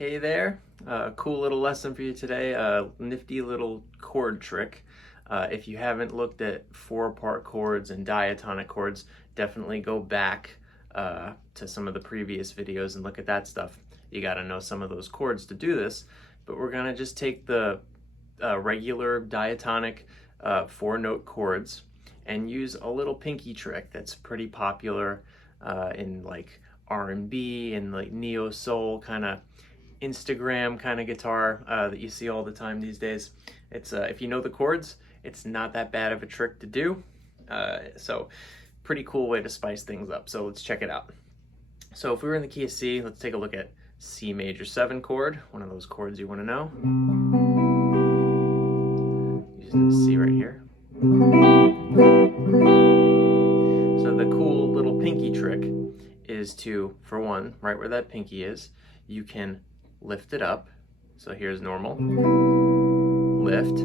Hey there, cool little lesson for you today, a nifty little chord trick. If you haven't looked at 4-part chords and diatonic chords, definitely go back to some of the previous videos and look at that stuff. You got to know some of those chords to do this, but we're going to just take the regular diatonic 4-note chords and use a little pinky trick that's pretty popular in like R&B and like neo soul kind of Instagram kind of guitar that you see all the time these days. It's if you know the chords, it's not that bad of a trick to do. So pretty cool way to spice things up. So let's check it out. So if we were in the key of C, let's take a look at C major 7 chord, one of those chords you want to know. Using the C right here. So the cool little pinky trick is to, for one, right where that pinky is, you can lift it up. So here's normal, lift,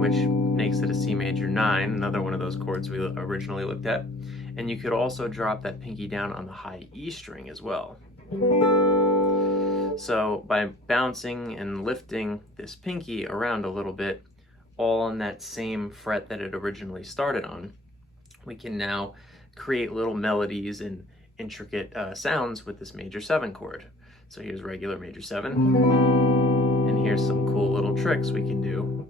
which makes it a C major 9, another one of those chords we originally looked at. And you could also drop that pinky down on the high E string as well. So by bouncing and lifting this pinky around a little bit, all on that same fret that it originally started on, we can now create little melodies and intricate sounds with this major 7 chord. So here's regular major 7, and here's some cool little tricks we can do.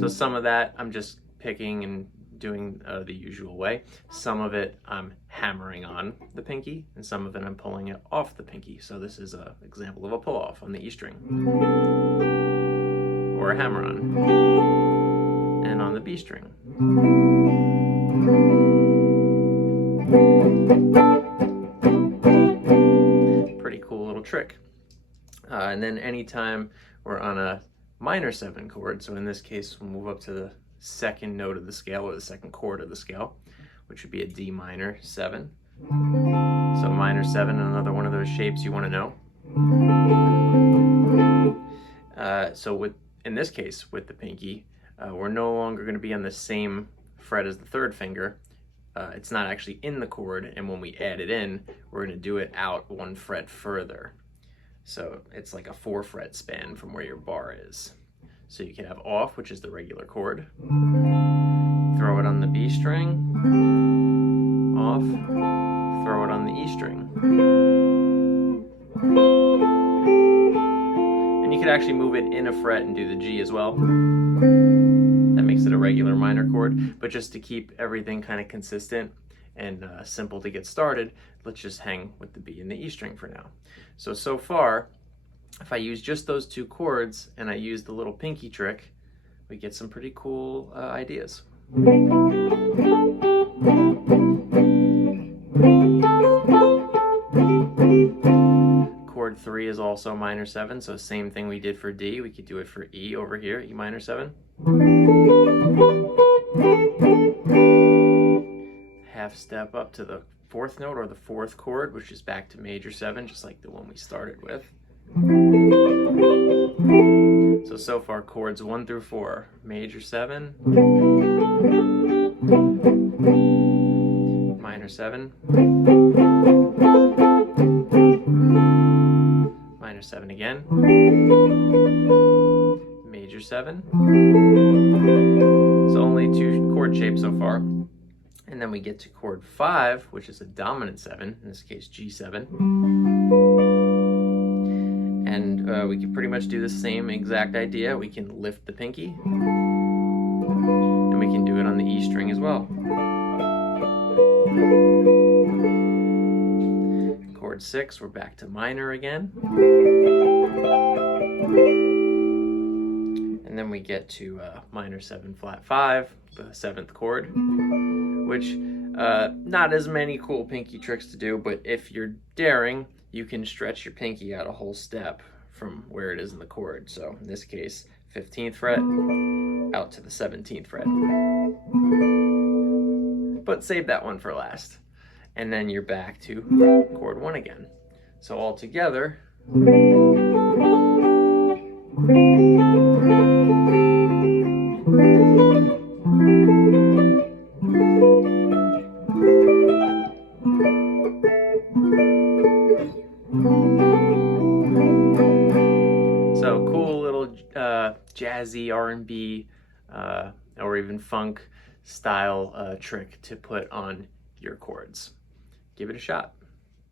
So some of that I'm just picking and doing the usual way. Some of it I'm hammering on the pinky, and some of it I'm pulling it off the pinky. So this is an example of a pull off on the E string, or a hammer on. And on the B string. Pretty cool little trick. And then anytime we're on a minor 7 chord, so in this case we'll move up to the second note of the scale, or the second chord of the scale, which would be a D minor 7. So minor 7, another one of those shapes you want to know. So in this case, with the pinky, we're no longer going to be on the same fret as the 3rd finger. It's not actually in the chord, and when we add it in, we're going to do it out 1 fret further. So it's like a 4-fret span from where your bar is. So you can have off, which is the regular chord, throw it on the B string, off, throw it on the E string. And you could actually move it in a fret and do the G as well. That makes it a regular minor chord, but just to keep everything kind of consistent and simple to get started, let's just hang with the B and the E string for now. So far, if I use just those 2 chords and I use the little pinky trick, we get some pretty cool ideas. Chord 3 is also minor 7, so same thing we did for D, we could do it for E over here, E minor 7. Half step up to the 4th note, or the 4th chord, which is back to major 7, just like the one we started with. So far chords 1 through 4, major 7, minor 7, minor 7 again, major 7. So only 2 chord shapes so far. And then we get to chord 5, which is a dominant 7, in this case G7. And we can pretty much do the same exact idea. We can lift the pinky, and we can do it on the E string as well. Chord 6, we're back to minor again. And then we get to minor 7 flat 5, the 7th chord, which not as many cool pinky tricks to do, but if you're daring, you can stretch your pinky out a whole step from where it is in the chord. So in this case, 15th fret out to the 17th fret. But save that one for last. And then you're back to chord 1 again. So all together, jazzy R&B or even funk style trick to put on your chords. Give it a shot.